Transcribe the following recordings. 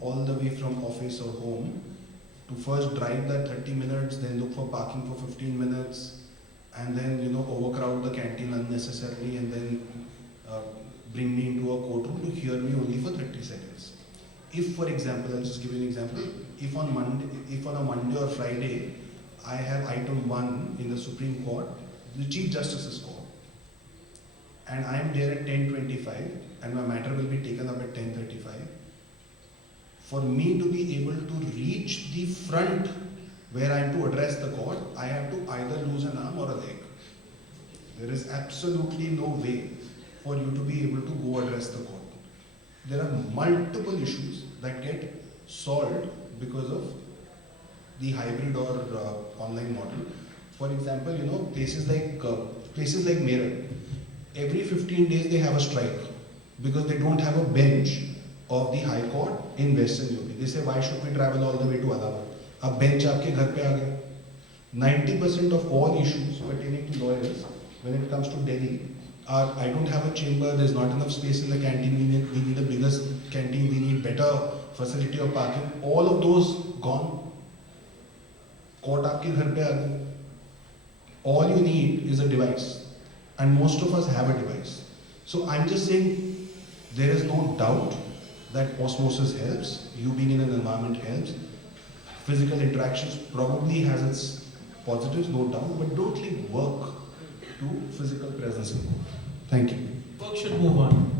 all the way from office or home to first drive that 30 minutes, then look for parking for 15 minutes, and then overcrowd the canteen unnecessarily, and then bring me into a courtroom to hear me only for 30 seconds. If, for example, I'll just give you an example. If on a Monday or Friday, I have item 1 in the Supreme Court, the Chief Justice's call, and I am there at 10:25, and my matter will be taken up at 10:35. For me to be able to reach the front where I am to address the court, I have to either lose an arm or a leg. There is absolutely no way for you to be able to go address the court. There are multiple issues that get solved because of the hybrid or online model. For example, places like Meerut, every 15 days they have a strike because they don't have a bench of the High Court in Western UP. They say, why should we travel all the way to Allahabad? A bench aapke ghar pe aa gaya. 90% of all issues pertaining to lawyers when it comes to Delhi are, I don't have a chamber, there's not enough space in the canteen, we need a bigger canteen, we need better facility of parking. All of those gone. Court aapke ghar pe aa gaya. All you need is a device, and most of us have a device. So I'm just saying, there is no doubt that osmosis helps, you being in an environment helps. Physical interactions probably has its positives, no doubt, but don't leave work to physical presence in court. Thank you. Work should move on.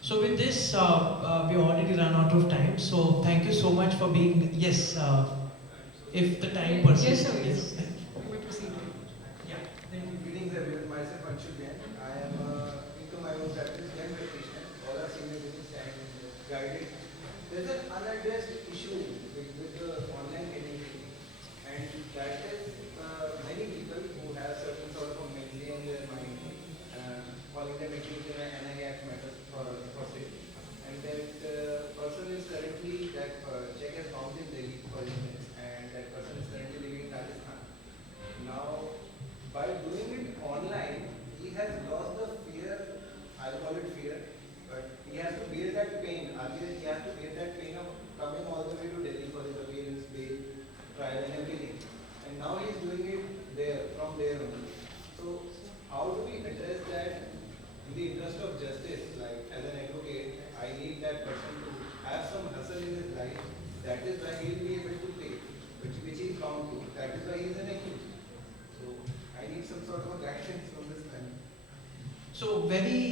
So with this, we already run out of time. So thank you so much for being, yes, if the time persists. Yes. Yeah. Greetings everyone, myself Anshu Jain. I am into my own practice, young practitioner. All our senior business and guided. There's an unaddressed issue with the online community, and that is many people who have certain sort of memory in their mind, calling them accused in an NI Act matters for say. And that person is currently, that check has bounced in Delhi, for instance, and that person is currently living in Rajasthan. Now, by doing it online, he has lost the fear, I'll call it fear, but he has to bear that pain. Earlier, he has to bear that pain of coming all the way to Delhi for his appearance, bail, trial and everything. And now he is doing it there, from there only. So, how do we address that in the interest of justice? Like, as an advocate, I need that person to have some hustle in his life. That is why he will be able to pay, which he is bound to. That is why he is an accused. So, I need some sort of a guidance from this time. So very,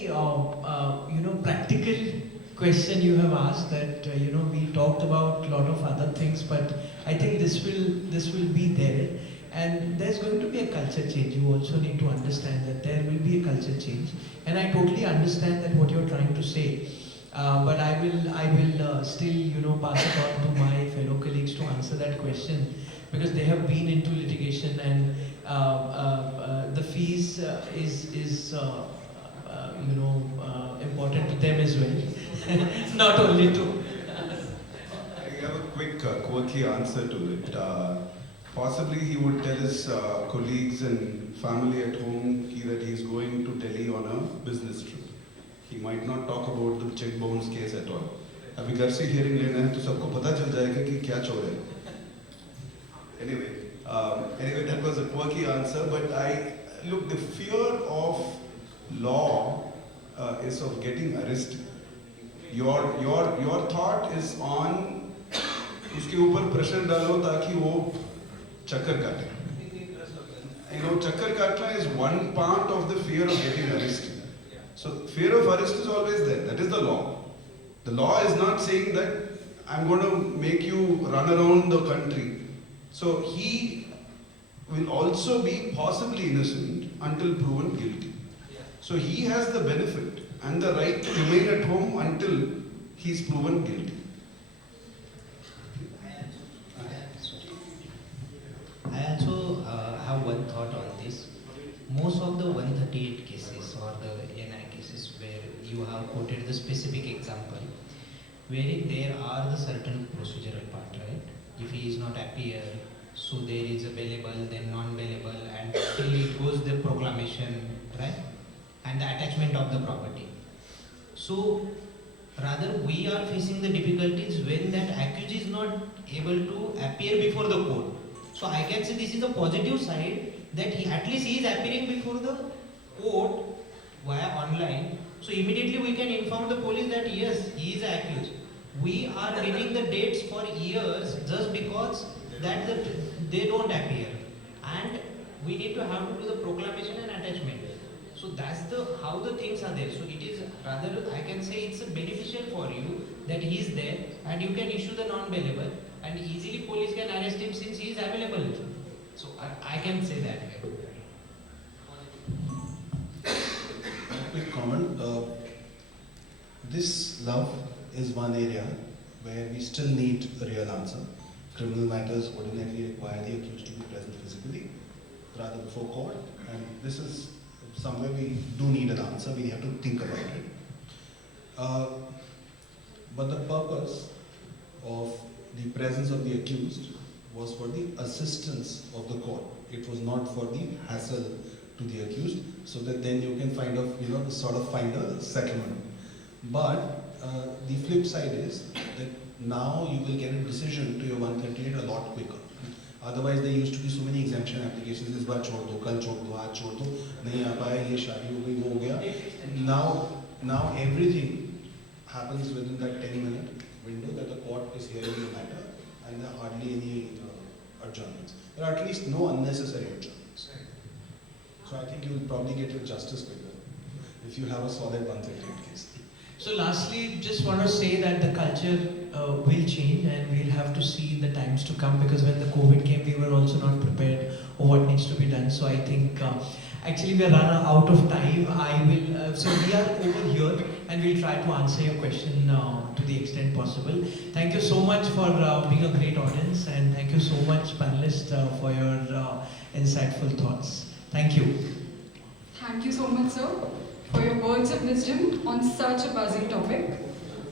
practical question you have asked. That we talked about a lot of other things, but I think this will be there, and there's going to be a culture change. You also need to understand that there will be a culture change, and I totally understand that what you're trying to say. But I will still pass it on to my fellow colleagues to answer that question, because they have been into litigation, and the fees is important to them as well, not only to. I have a quick, quirky answer to it. Possibly he would tell his colleagues and family at home that he is going to Delhi on a business trip. He might not talk about the check bounce case at all. अभी घर से hearing लेना है तो सबको पता चल जाएगा कि क्या चोर है. Anyway, that was a quirky answer, but look, the fear of law is of getting arrested. Your thought is on उसके ऊपर प्रेशर डालो ताकि वो चक्कर काटे. Chakkar katna is one part of the fear of getting arrested. So fear of arrest is always there. That is the law. The law is not saying that I'm going to make you run around the country. So he will also be possibly innocent until proven guilty. So he has the benefit and the right to remain at home until he is proven guilty. I also have one thought on this. Most of the 138 cases or the NI cases where you have quoted the specific example, wherein there are the certain procedural part, right? If he is not appear, so there is a bailable, then non-bailable, and till it goes the proclamation, right? And the attachment of the property. So rather we are facing the difficulties when that able to appear before the court. So I can say this is a positive side, that he at least he is appearing before the court via online. So immediately we can inform the police that yes, he is accused. We are winning the dates for years just because that they don't appear, and we need to have to do the proclamation and attachment. So that's the how the things are there. So it is rather, I can say it's beneficial for you that he is there and you can issue the non-bailable, and easily police can arrest him since he is available. So I can say that. Quick comment. This love is one area where we still need a real answer. Criminal matters ordinarily require the accused to be present physically rather before court, and this is somewhere we do need an answer. We have to think about it. But the purpose of the presence of the accused was for the assistance of the court. It was not for the hassle to the accused, so that then you can find a settlement. But the flip side is that now you will get a decision to your 138 a lot quicker. Otherwise, there used to be so many exemption applications. This बार छोड़ दो, कल छोड़ दो, आज छोड़ दो, नहीं आ पाया, ये शादी हो गई, वो हो गया. Now everything happens within that 10-minute window that the court is hearing the matter, and there are hardly any adjournments. There are at least no unnecessary adjournments. So I think you will probably get your justice quicker if you have a solid 138 case. So lastly, just want to say that the culture will change, and we'll have to see in the times to come, because when the COVID came, we were also not prepared for what needs to be done. So I think actually we are run out of time. So we are over here, and we'll try to answer your question to the extent possible. Thank you so much for being a great audience, and thank you so much, panelists, for your insightful thoughts. Thank you. Thank you so much, sir, for your words of wisdom on such a buzzing topic.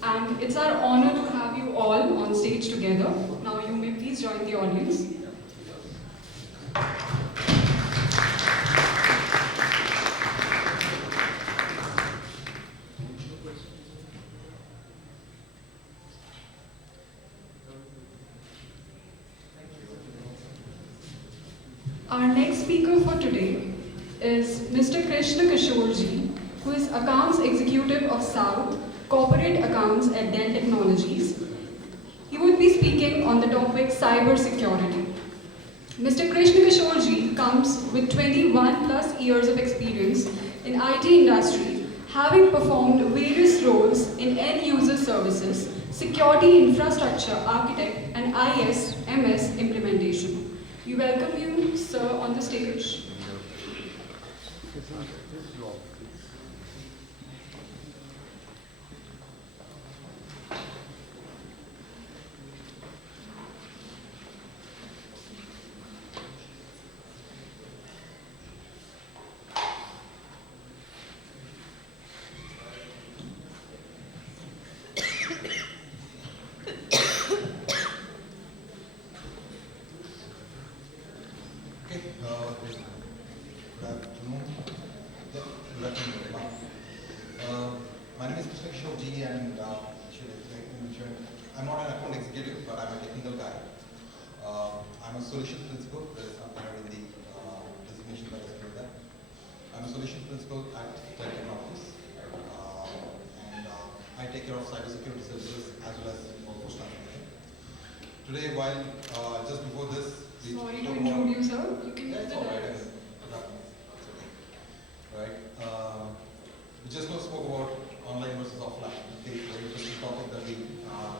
And it's our honor to have you all on stage together. Now you may please join the audience. Our next speaker for today is Mr. Krishna Kishorji, who is Accounts Executive of South Corporate Accounts at Dell Technologies. He would be speaking on the topic cyber security. Mr. Krishna Kishorji comes with 21 plus years of experience in IT industry, having performed various roles in end user services, security infrastructure architect, and ISMS implementation. We welcome you, sir, on the stage. My name is Krishna Kishorji, and I'm not an account executive, but I'm a technical guy. I'm a solution principal. There is something in the designation that is clear there. I'm a solution principal at Dell Technologies, and I take care of cybersecurity services as well as workforce transformation. Today, while just before this, we Sorry to intrude you, sir. You can use it's the all right. desk. Right. We just now spoke about online versus offline. Okay, very interesting topic that we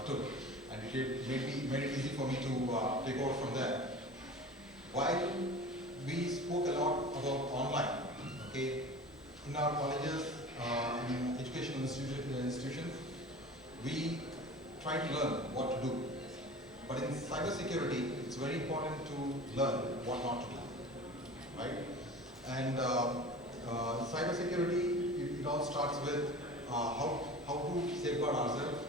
took, and it made it easy for me to take over from there. While we spoke a lot about online, okay, in our colleges, in educational institutions, we try to learn what to do. But in cybersecurity, it's very important to learn what not to do, right? And cybersecurity, it all starts with how to safeguard ourselves,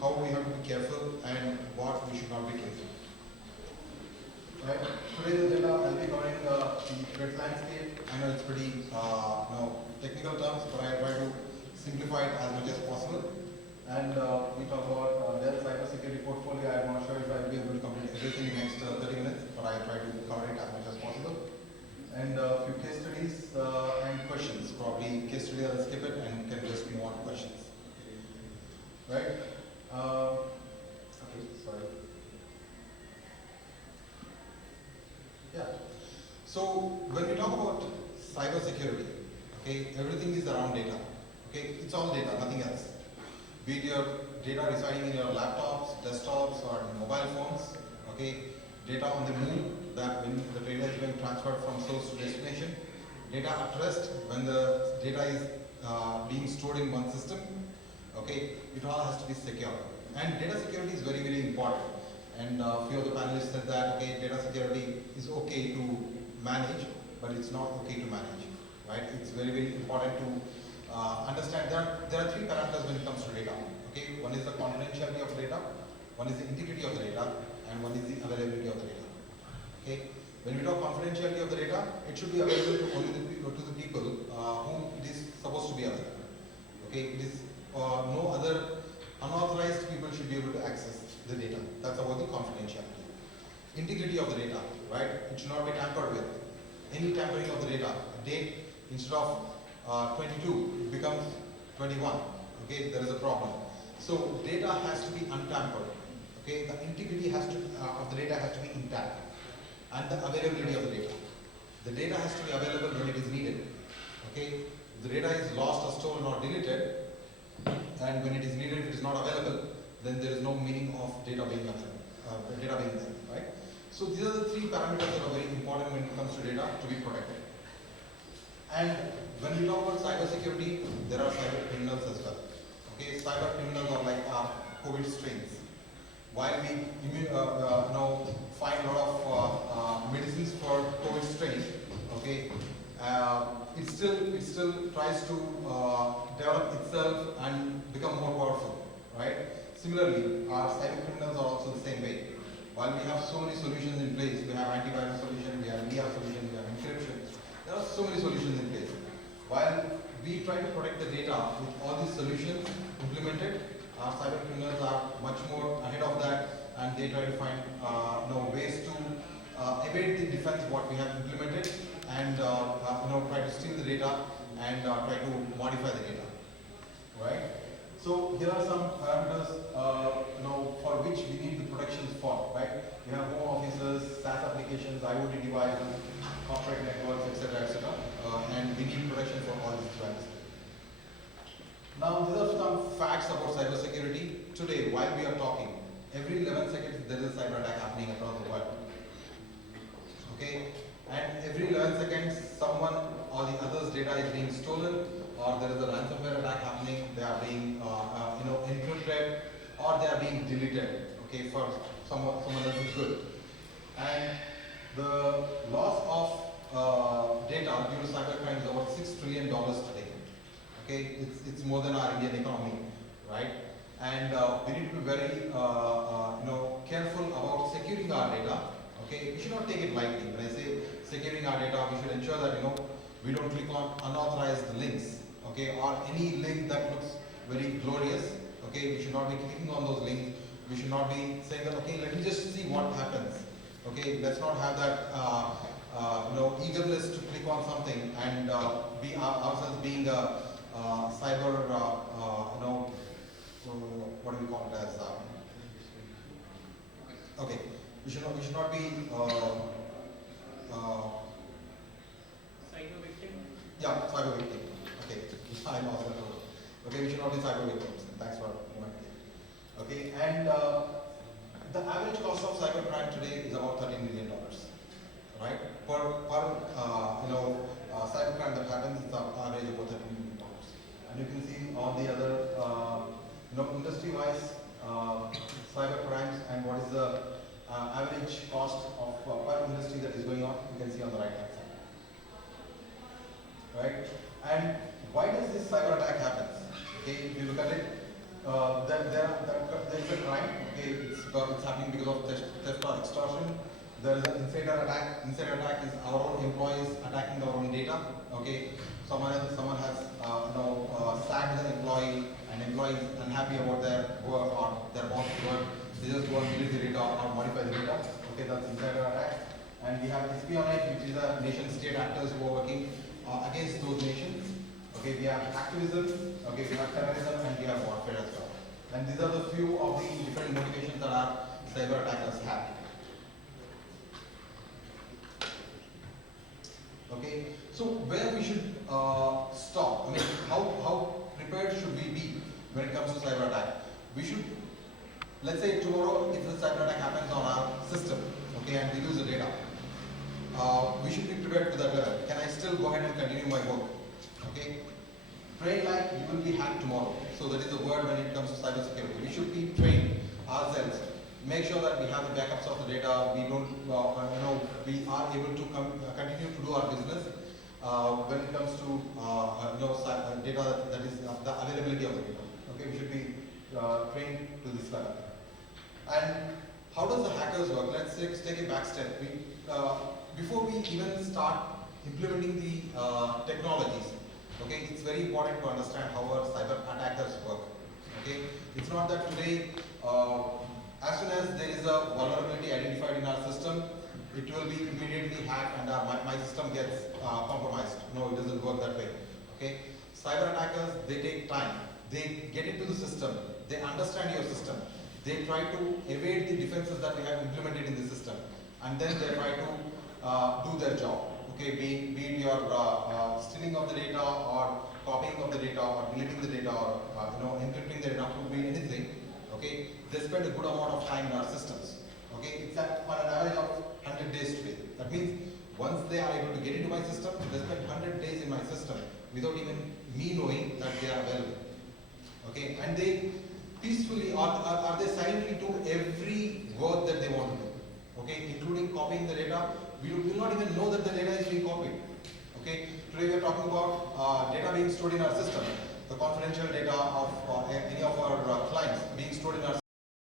how we have to be careful, and what we should not be careful. Right? Today's agenda, I'll be covering the threat landscape. I know it's pretty technical terms, but I try to simplify it as much as possible. And we talk about Dell cybersecurity portfolio. I'm not sure if I'll be able to complete So when we talk about cyber security, okay, everything is around data. Okay, it's all data, nothing else. Be it your data residing in your laptops, desktops, or mobile phones. Okay, data on the move, that when the data is being transferred from source to destination. Data at rest, when the data is being stored in one system. Okay, it all has to be secure. And data security is very, very important. And a few of the panelists said that, okay, data security is okay to manage, but it's not okay to manage, right? It's very, very important to understand that there are three parameters when it comes to data. Okay, one is the confidentiality of data, one is the integrity of the data, and one is the availability of the data. Okay, when we talk confidentiality of the data, it should be available to only the people whom it is supposed to be available. Okay, it is no other unauthorized people should be able to access the data. That's about the confidentiality. Integrity of the data, right? It should not be tampered with. Any tampering of the data, date instead of 22 becomes 21. Okay, there is a problem. So data has to be untampered. Okay, the integrity has to of the data has to be intact, and the availability of the data. The data has to be available when it is needed. Okay, if the data is lost or stolen or deleted, and when it is needed, it is not available, then there is no meaning of data being available, data being there, right? So these are the three parameters that are very important when it comes to data to be protected. And when we talk about cyber security, there are cyber criminals as well. Okay, cyber criminals are like COVID strains. While we find a lot of medicines for COVID strain, okay, it still tries to develop itself and become more powerful, right? Similarly, our cyber criminals are also the same way. While we have so many solutions in place, we have antivirus solution, we have EDR solution, we have encryption. There are so many solutions in place. While we try to protect the data with all these solutions implemented, our cyber criminals are much more ahead of that, and they try to find ways to evade the defense what we have implemented, and try to steal the data and try to modify the data, right? So here are some parameters for which we need the protections for, right? We have home offices, SaaS applications, IoT devices, corporate networks, etc., and we need protection for all these devices. Now, these are some facts about cybersecurity. Today, while we are talking, every 11 seconds there is a cyber attack happening across the world. Okay, and every 11 seconds, someone or the other's data is being stolen, or there is a ransomware attack happening. They are being, encrypted, or they are being deleted. Okay, for someone else's good. And the loss of data due to cybercrime is about $6 trillion today. Okay, it's more than our Indian economy, right? And we need to be very, careful about securing our data. Okay, we should not take it lightly. When I say securing our data, we should ensure that we don't click on unauthorized links. Okay, or any link that looks very glorious. Okay, we should not be clicking on those links. We should not be saying that, okay, let me just see what happens. Okay, let's not have that eagerness to click on something and be ourselves being a cyber, what do we call it as? Okay, we should not be cyber victim. Yeah, cyber victim. Okay, I lost that word. Okay, we should not be cyber victims. Thanks for reminding me. Okay, and the average cost of cybercrime today is about $13 million, right? Per cybercrime that happens, it's an average about $13 million. And you can see all the other, industry-wise cyber crimes and what is the average cost of per industry that is going on. You can see on the right-hand side, right? And why does this cyber attack happen? Okay, if you look at it, there is a crime. Okay, it's happening because of theft or extortion. There is an insider attack. Insider attack is our own employees attacking our own data. Okay, someone has sacked the employee, and employee is unhappy about their work or their boss work. They just go and delete the data or modify the data. Okay, that's insider attack. And we have espionage, which is a nation-state actors who are working against those nations. Okay, we have activism, okay, we have terrorism, and we have warfare as well. And these are the few of the different motivations that our cyber attackers have. Okay, so where we should stop? I mean, how prepared should we be when it comes to cyber attack? We should, let's say tomorrow, if the cyber attack happens on our system, okay, and we lose the data, we should be prepared to that level. Can I still go ahead and continue my work? Okay, train like you will be hacked tomorrow. So that is the word when it comes to cyber security. We should be trained ourselves. Make sure that we have the backups of the data. We don't, we are able to continue to do our business when it comes to data that is the availability of the data. Okay, we should be trained to this level. And how does the hackers work? Let's take a back step. Before we even start implementing the technologies, okay, it's very important to understand how our cyber attackers work. Okay, it's not that today, as soon as there is a vulnerability identified in our system, it will be immediately hacked and my system gets compromised. No, it doesn't work that way. Okay, cyber attackers, they take time. They get into the system. They understand your system. They try to evade the defenses that we have implemented in the system, and then they try to do their job. Okay, be it your stealing of the data or copying of the data or deleting the data or encrypting the data, could be anything. Okay, they spend a good amount of time in our systems. Okay, it's at on an average of 100 days today. That means once they are able to get into my system, they spend 100 days in my system without even me knowing that they are available. Okay, and they peacefully are they silently do every work that they want to do. Okay, including copying the data. We will not even know that the data is being copied. Okay, today we are talking about data being stored in our system, the confidential data